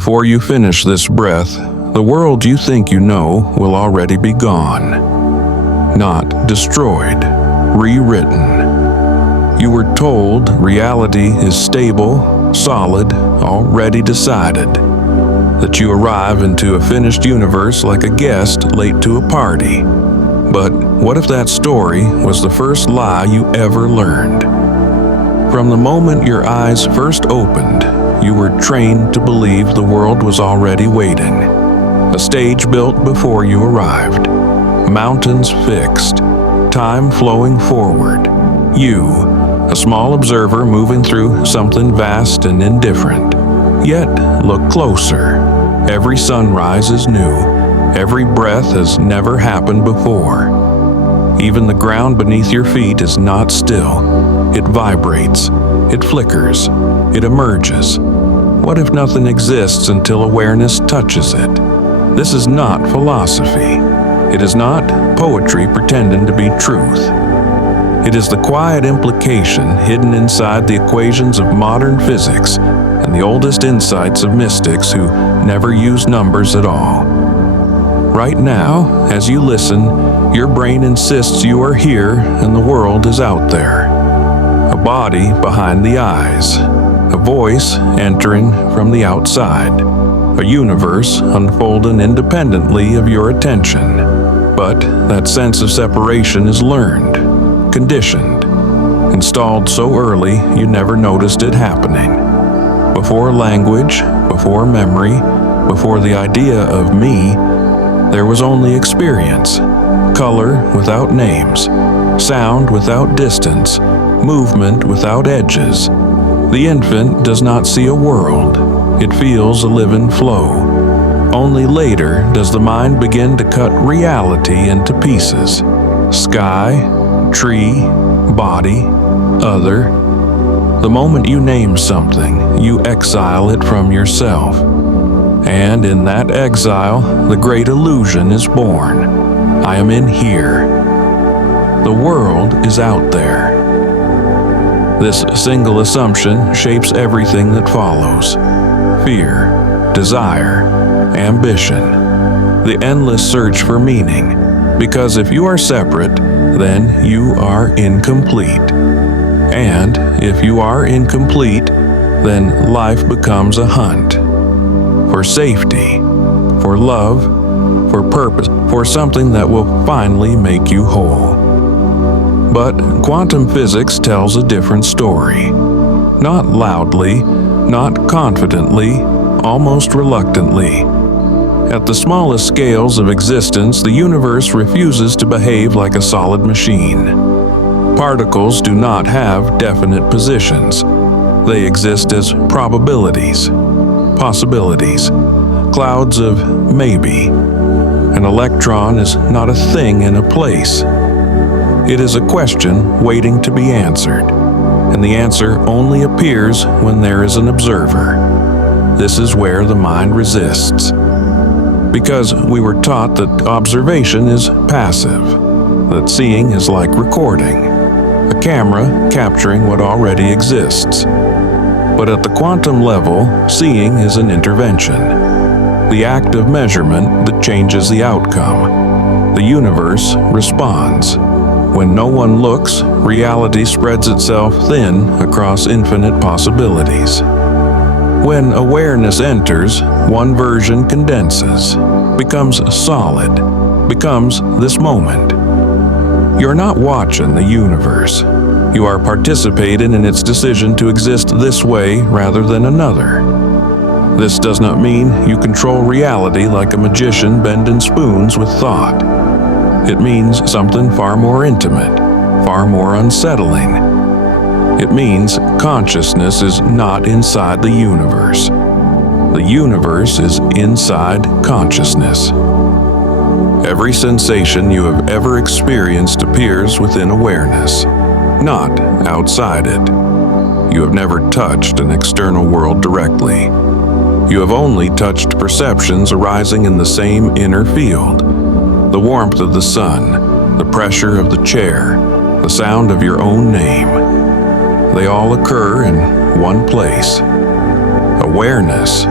Before you finish this breath, the world you think you know will already be gone. Not destroyed, rewritten. You were told reality is stable, solid, already decided. That you arrive into a finished universe like a guest late to a party. But what if that story was the first lie you ever learned? From the moment your eyes first opened, you were trained to believe the world was already waiting. A stage built before you arrived. Mountains fixed. Time flowing forward. You, a small observer moving through something vast and indifferent. Yet, look closer. Every sunrise is new. Every breath has never happened before. Even the ground beneath your feet is not still. It vibrates. It flickers. It emerges. What if nothing exists until awareness touches it? This is not philosophy. It is not poetry pretending to be truth. It is the quiet implication hidden inside the equations of modern physics and the oldest insights of mystics who never use numbers at all. Right now, as you listen, your brain insists you are here and the world is out there. A body behind the eyes. A voice entering from the outside. A universe unfolding independently of your attention. But that sense of separation is learned, conditioned, installed so early you never noticed it happening. Before language, before memory, before the idea of me, there was only experience. Color without names, sound without distance, movement without edges. The infant does not see a world. It feels a living flow. Only later does the mind begin to cut reality into pieces. Sky, tree, body, other. The moment you name something, you exile it from yourself. And in that exile, the great illusion is born. I am in here. The world is out there. This single assumption shapes everything that follows. Fear, desire, ambition, the endless search for meaning. Because if you are separate, then you are incomplete. And if you are incomplete, then life becomes a hunt. For safety, for love, for purpose, for something that will finally make you whole. But quantum physics tells a different story. Not loudly, not confidently, almost reluctantly. At the smallest scales of existence, the universe refuses to behave like a solid machine. Particles do not have definite positions. They exist as probabilities, possibilities, clouds of maybe. An electron is not a thing in a place. It is a question waiting to be answered, and the answer only appears when there is an observer. This is where the mind resists. Because we were taught that observation is passive, that seeing is like recording, a camera capturing what already exists. But at the quantum level, seeing is an intervention, the act of measurement that changes the outcome. The universe responds. When no one looks, reality spreads itself thin across infinite possibilities. When awareness enters, one version condenses, becomes solid, becomes this moment. You're not watching the universe. You are participating in its decision to exist this way rather than another. This does not mean you control reality like a magician bending spoons with thought. It means something far more intimate, far more unsettling. It means consciousness is not inside the universe. The universe is inside consciousness. Every sensation you have ever experienced appears within awareness, not outside it. You have never touched an external world directly. You have only touched perceptions arising in the same inner field. The warmth of the sun, the pressure of the chair, the sound of your own name. They all occur in one place. Awareness,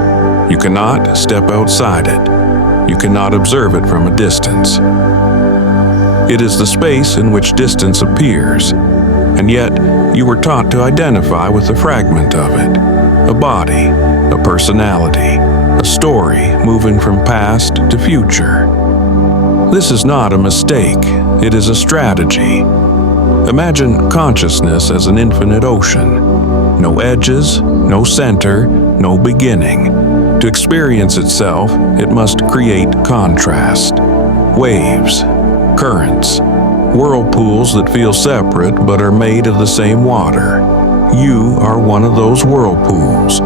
You cannot step outside it. You cannot observe it from a distance. It is the space in which distance appears, and yet you were taught to identify with a fragment of it, a body, a personality, a story moving from past to future. This is not a mistake, it is a strategy. Imagine consciousness as an infinite ocean. No edges, no center, no beginning. To experience itself, it must create contrast. Waves, currents, whirlpools that feel separate but are made of the same water. You are one of those whirlpools.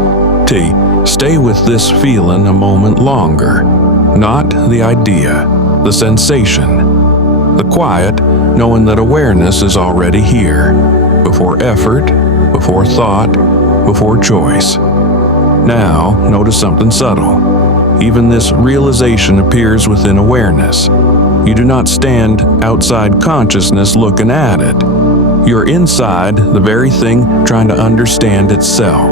Stay with this feeling a moment longer. Not the idea, the sensation. The quiet, knowing that awareness is already here. Before effort, before thought, before choice. Now, notice something subtle. Even this realization appears within awareness. You do not stand outside consciousness looking at it. You're inside the very thing trying to understand itself.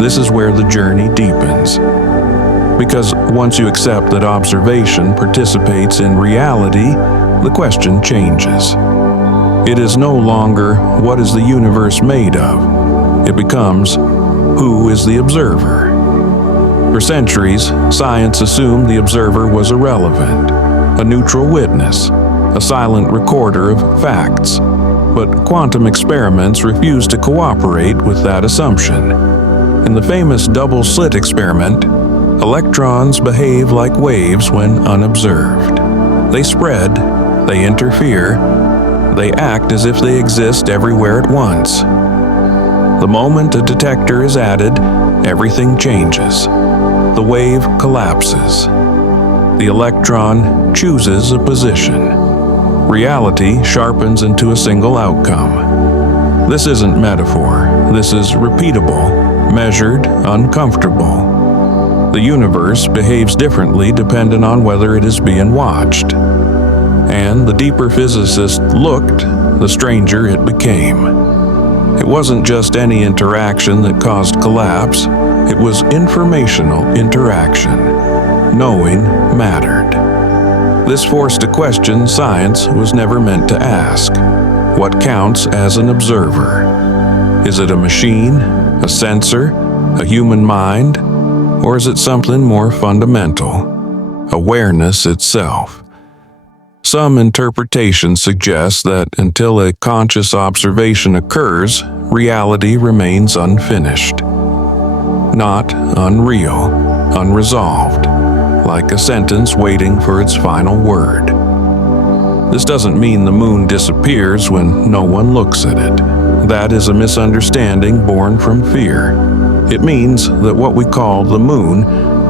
This is where the journey deepens. Because once you accept that observation participates in reality, the question changes. It is no longer, what is the universe made of? It becomes, who is the observer? For centuries, science assumed the observer was irrelevant, a neutral witness, a silent recorder of facts. But quantum experiments refuse to cooperate with that assumption. In the famous double-slit experiment, electrons behave like waves when unobserved. They spread, they interfere, they act as if they exist everywhere at once. The moment a detector is added, everything changes. The wave collapses. The electron chooses a position. Reality sharpens into a single outcome. This isn't metaphor. This is repeatable, measured, uncomfortable. The universe behaves differently depending on whether it is being watched. And the deeper physicist looked, the stranger it became. It wasn't just any interaction that caused collapse. It was informational interaction. Knowing mattered. This forced a question science was never meant to ask. What counts as an observer? Is it a machine, a sensor, a human mind, or is it something more fundamental? Awareness itself. Some interpretations suggest that until a conscious observation occurs, reality remains unfinished. Not unreal, unresolved, like a sentence waiting for its final word. This doesn't mean the moon disappears when no one looks at it. That is a misunderstanding born from fear. It means that what we call the moon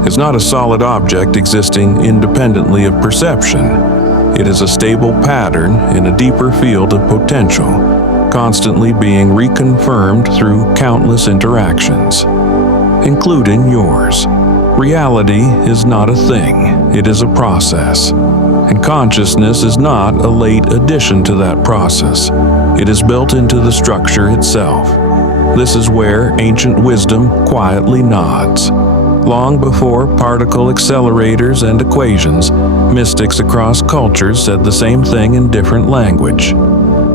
is not a solid object existing independently of perception. It is a stable pattern in a deeper field of potential, constantly being reconfirmed through countless interactions, including yours. Reality is not a thing, it is a process. And consciousness is not a late addition to that process. It is built into the structure itself. This is where ancient wisdom quietly nods. Long before particle accelerators and equations, mystics across cultures said the same thing in different language.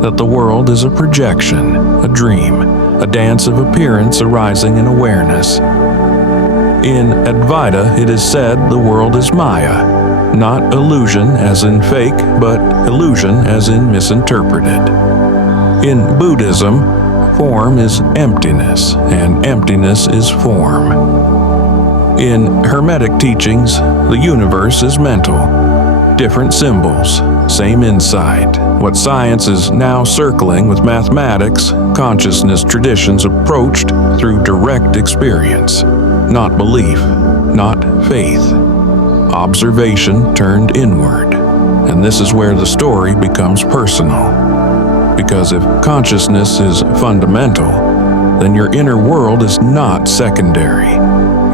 That the world is a projection, a dream, a dance of appearance arising in awareness. In Advaita, it is said the world is Maya, not illusion as in fake, but illusion as in misinterpreted. In Buddhism, form is emptiness, and emptiness is form. In Hermetic teachings, the universe is mental. Different symbols, same insight. What science is now circling with mathematics, consciousness traditions approached through direct experience. Not belief, not faith. Observation turned inward. And this is where the story becomes personal. Because if consciousness is fundamental, then your inner world is not secondary.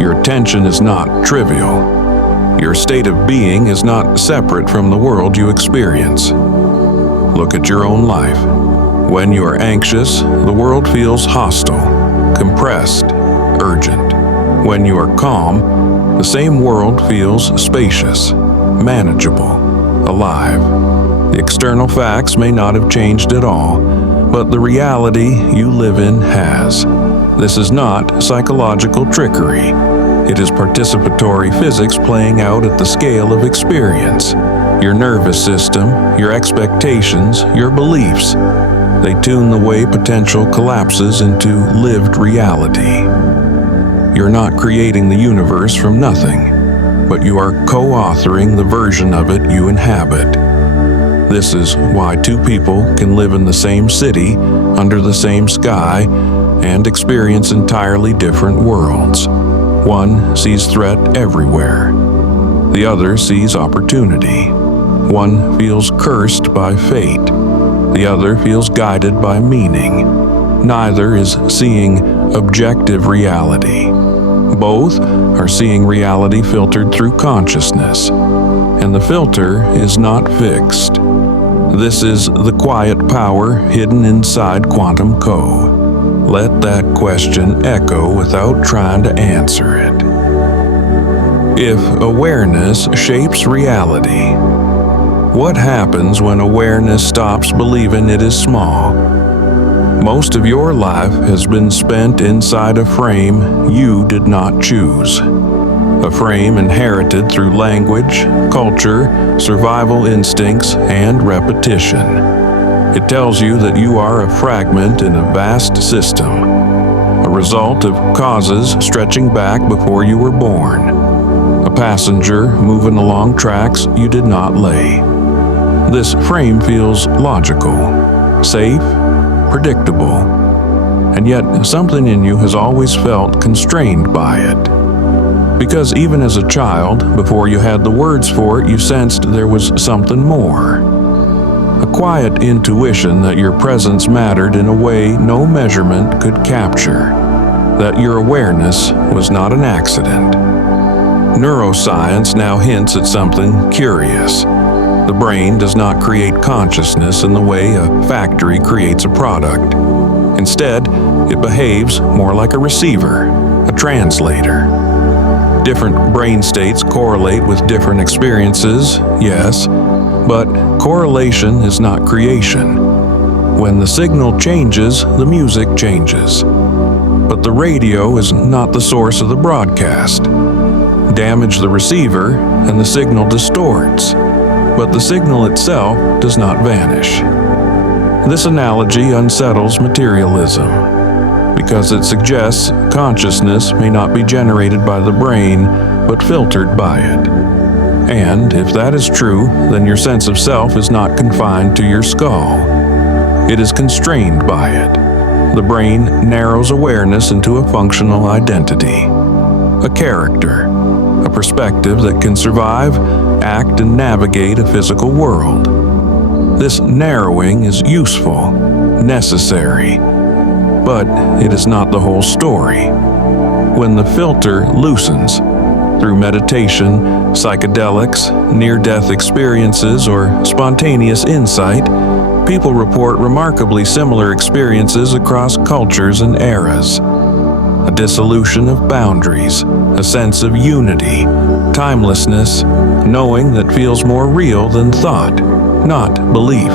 Your attention is not trivial. Your state of being is not separate from the world you experience. Look at your own life. When you are anxious, the world feels hostile, compressed, urgent. When you are calm, The same world feels spacious, manageable, alive. The external facts may not have changed at all, but the reality you live in has. This is not psychological trickery. It is participatory physics playing out at the scale of experience. Your nervous system, your expectations, your beliefs, they tune the way potential collapses into lived reality. You're not creating the universe from nothing, but you are co-authoring the version of it you inhabit. This is why two people can live in the same city, under the same sky, and experience entirely different worlds. One sees threat everywhere. The other sees opportunity. One feels cursed by fate. The other feels guided by meaning. Neither is seeing objective reality. Both are seeing reality filtered through consciousness, and the filter is not fixed. This is the quiet power hidden inside Quantum Co. Let that question echo without trying to answer it. If awareness shapes reality, what happens when awareness stops believing it is small? Most of your life has been spent inside a frame you did not choose. A frame inherited through language, culture, survival instincts, and repetition. It tells you that you are a fragment in a vast system, a result of causes stretching back before you were born, a passenger moving along tracks you did not lay. This frame feels logical, safe, predictable, and yet something in you has always felt constrained by it. Because even as a child, before you had the words for it, you sensed there was something more. A quiet intuition that your presence mattered in a way no measurement could capture, that your awareness was not an accident. Neuroscience now hints at something curious. The brain does not create consciousness in the way a factory creates a product. Instead, it behaves more like a receiver, a translator. Different brain states correlate with different experiences, yes, but correlation is not creation. When the signal changes, the music changes. But the radio is not the source of the broadcast. Damage the receiver, and the signal distorts. But the signal itself does not vanish. This analogy unsettles materialism, because it suggests consciousness may not be generated by the brain, but filtered by it. And if that is true, then your sense of self is not confined to your skull. It is constrained by it. The brain narrows awareness into a functional identity, a character, a perspective that can survive, act, and navigate a physical world. This narrowing is useful, necessary, but it is not the whole story. When the filter loosens, through meditation, psychedelics, near-death experiences, or spontaneous insight, people report remarkably similar experiences across cultures and eras. A dissolution of boundaries, a sense of unity, timelessness, knowing that feels more real than thought, not belief,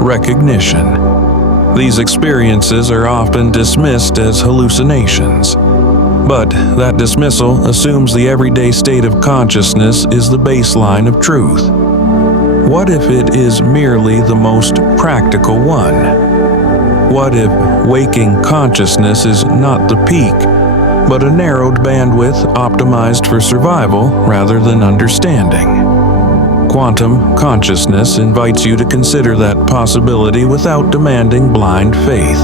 recognition. These experiences are often dismissed as hallucinations. But that dismissal assumes the everyday state of consciousness is the baseline of truth. What if it is merely the most practical one? What if waking consciousness is not the peak, but a narrowed bandwidth optimized for survival rather than understanding? Quantum consciousness invites you to consider that possibility without demanding blind faith.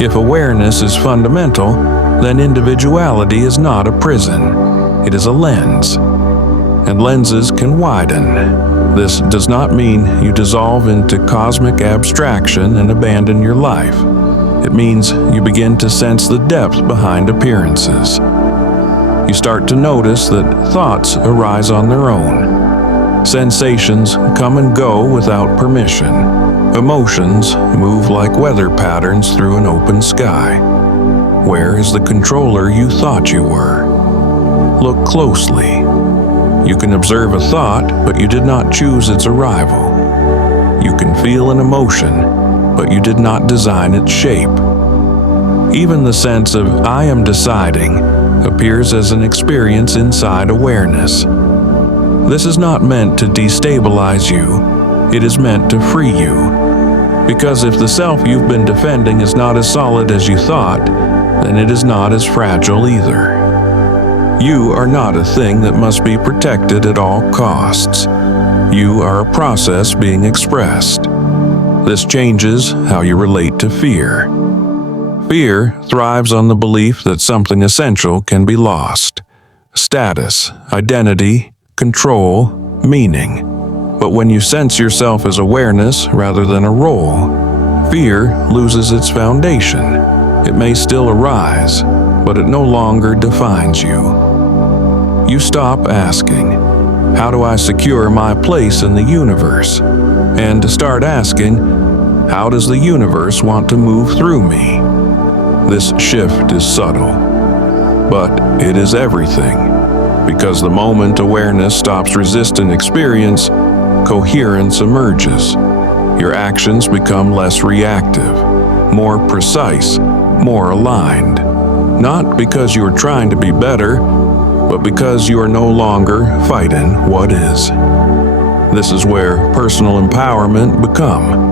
If awareness is fundamental, then individuality is not a prison. It is a lens. And lenses can widen. This does not mean you dissolve into cosmic abstraction and abandon your life. It means you begin to sense the depth behind appearances. You start to notice that thoughts arise on their own. Sensations come and go without permission. Emotions move like weather patterns through an open sky. Where is the controller you thought you were? Look closely. You can observe a thought, but you did not choose its arrival. You can feel an emotion, but you did not design its shape. Even the sense of "I am deciding" appears as an experience inside awareness. This is not meant to destabilize you. It is meant to free you. Because if the self you've been defending is not as solid as you thought, then it is not as fragile either. You are not a thing that must be protected at all costs. You are a process being expressed. This changes how you relate to fear. Fear thrives on the belief that something essential can be lost: status, identity, control, meaning. But when you sense yourself as awareness rather than a role, fear loses its foundation. It may still arise, but it no longer defines you. You stop asking, "How do I secure my place in the universe?" and start asking, "How does the universe want to move through me?" This shift is subtle, but it is everything, because the moment awareness stops resisting experience, coherence emerges. Your actions become less reactive, more precise, more aligned. Not because you are trying to be better, but because you are no longer fighting what is. This is where personal empowerment becomes